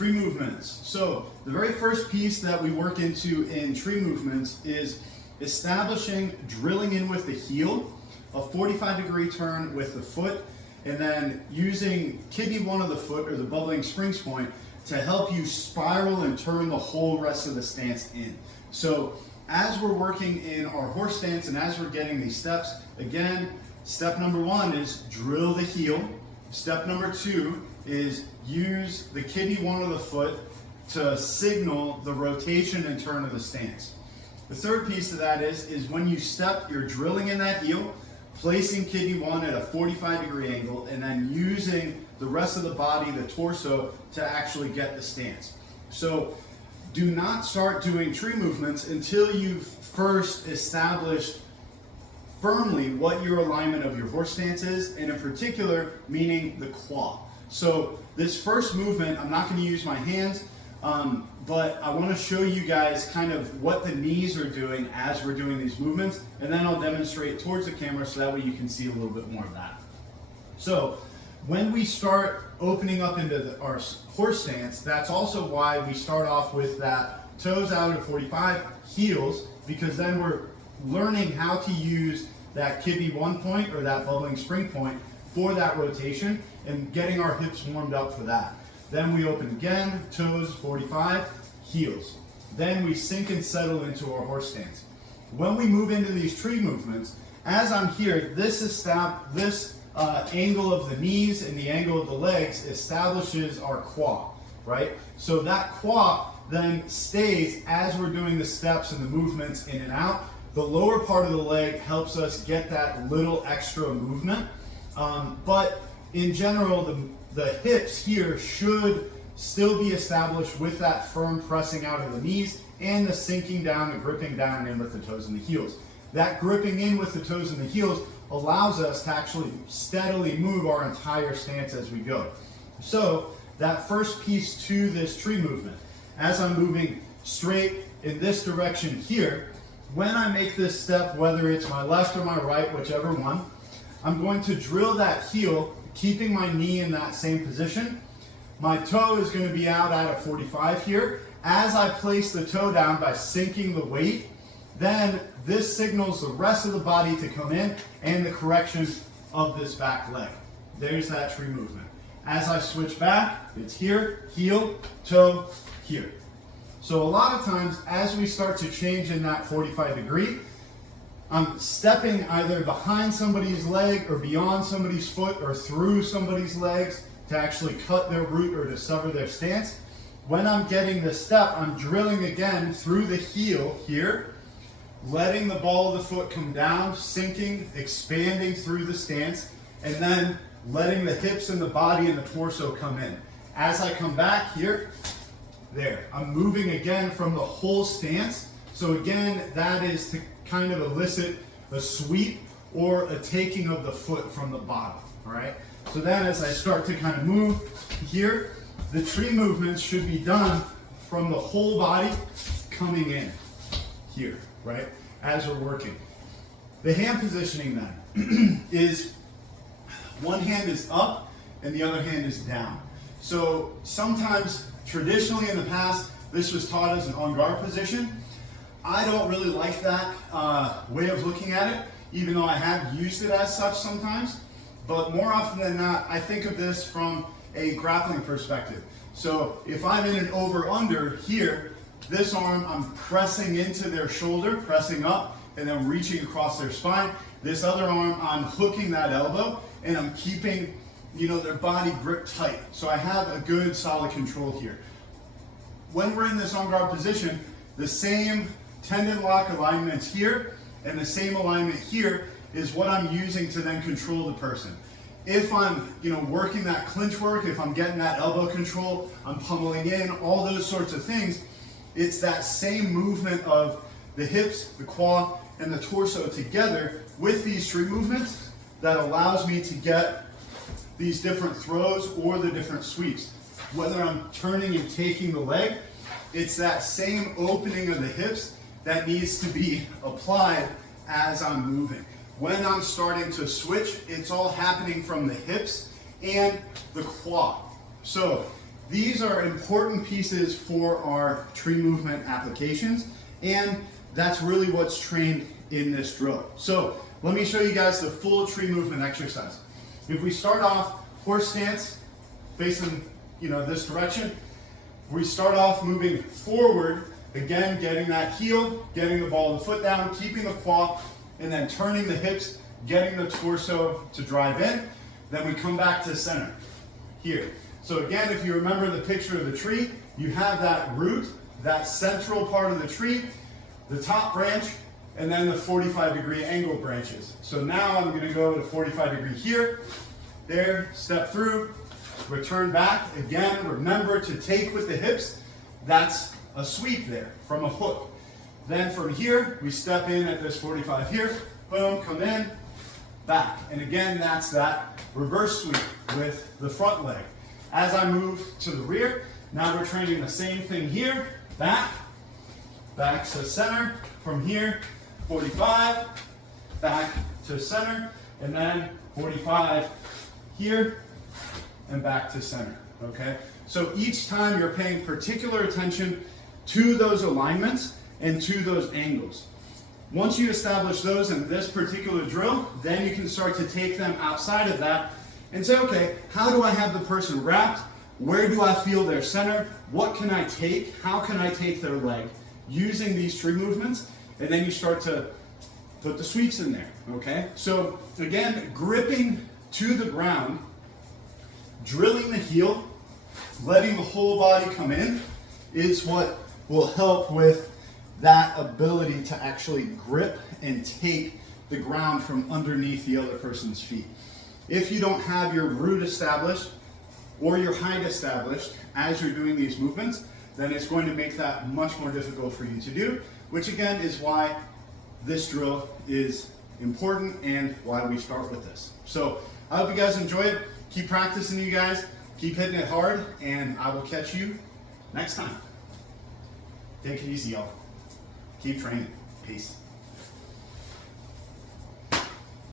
tree movements. So the very first piece that we work into in tree movements is establishing, drilling in with the heel, a 45-degree turn with the foot, and then using kidney one of the foot or the bubbling springs point to help you spiral and turn the whole rest of the stance in. So as we're working in our horse stance and as we're getting these steps, again, step number one is drill the heel. Step number two is use the kidney one of the foot to signal the rotation and turn of the stance. The third piece of that is when you step, you're drilling in that heel, placing kidney one at a 45-degree angle, and then using the rest of the body, the torso, to actually get the stance. So do not start doing tree movements until you've first established firmly what your alignment of your horse stance is, and in particular, meaning the quad. So this first movement, I'm not going to use my hands, but I want to show you guys kind of what the knees are doing as we're doing these movements, and then I'll demonstrate towards the camera so that way you can see a little bit more of that. So when we start opening up into our horse stance, that's also why we start off with that toes out at 45, heels, because then we're learning how to use that kidney one point or that bubbling spring point for that rotation and getting our hips warmed up for that. Then we open again, toes 45, heels. Then we sink and settle into our horse stance. When we move into these tree movements, as I'm here, this angle of the knees and the angle of the legs establishes our quad, right? So that quad then stays as we're doing the steps and the movements in and out. The lower part of the leg helps us get that little extra movement. But in general, the hips here should still be established with that firm pressing out of the knees and the sinking down and gripping down in with the toes and the heels. That gripping in with the toes and the heels allows us to actually steadily move our entire stance as we go. So that first piece to this tree movement, as I'm moving straight in this direction here, when I make this step, whether it's my left or my right, whichever one, I'm going to drill that heel, keeping my knee in that same position. My toe is going to be out at a 45 here. As I place the toe down by sinking the weight, then this signals the rest of the body to come in and the correction of this back leg. There's that tree movement. As I switch back, it's here, heel, toe, here. So a lot of times as we start to change in that 45 degree, I'm stepping either behind somebody's leg or beyond somebody's foot or through somebody's legs to actually cut their root or to sever their stance. When I'm getting this step, I'm drilling again through the heel here, letting the ball of the foot come down, sinking, expanding through the stance, and then letting the hips and the body and the torso come in. As I come back here, there, I'm moving again from the whole stance. So again, that is to kind of elicit a sweep or a taking of the foot from the bottom, all right? So then as I start to kind of move here, the tree movements should be done from the whole body coming in here, right? As we're working. The hand positioning then is one hand is up and the other hand is down. So sometimes, traditionally in the past, this was taught as an en garde position. I don't really like that way of looking at it, even though I have used it as such sometimes. But more often than not, I think of this from a grappling perspective. So if I'm in an over-under here, this arm, I'm pressing into their shoulder, pressing up, and then reaching across their spine. This other arm, I'm hooking that elbow, and I'm keeping, their body gripped tight. So I have a good solid control here. When we're in this en garde position, the same tendon lock alignments here and the same alignment here is what I'm using to then control the person. If I'm, working that clinch work, if I'm getting that elbow control, I'm pummeling in, all those sorts of things, it's that same movement of the hips, the quad, and the torso together with these tree movements that allows me to get these different throws or the different sweeps. Whether I'm turning and taking the leg, it's that same opening of the hips that needs to be applied as I'm moving. When I'm starting to switch, it's all happening from the hips and the quad. So these are important pieces for our tree movement applications, and that's really what's trained in this drill. So let me show you guys the full tree movement exercise. If we start off horse stance, facing this direction, we start off moving forward, again getting that heel, getting the ball of the foot down, keeping the quad, and then turning the hips, getting the torso to drive in. Then we come back to center here. So again, if you remember the picture of the tree, you have that root, that central part of the tree, the top branch, and then the 45-degree angle branches. So now I'm going to go to 45-degree here, there, step through, return back. Again, remember to take with the hips. That's a sweep there from a hook. Then from here, we step in at this 45 here, boom, come in, back. And again, that's that reverse sweep with the front leg. As I move to the rear, now we're training the same thing here, back to center, from here, 45, back to center, and then 45 here, and back to center, okay? So each time you're paying particular attention to those alignments and to those angles. Once you establish those in this particular drill, then you can start to take them outside of that and say, okay, how do I have the person wrapped? Where do I feel their center? What can I take? How can I take their leg using these tree movements? And then you start to put the sweeps in there, okay? So again, gripping to the ground, drilling the heel, letting the whole body come in is what will help with that ability to actually grip and take the ground from underneath the other person's feet. If you don't have your root established or your height established as you're doing these movements, then it's going to make that much more difficult for you to do, which again is why this drill is important and why we start with this. So I hope you guys enjoy it. Keep practicing, you guys. Keep hitting it hard, and I will catch you next time. Take it easy, y'all. Keep training. Peace.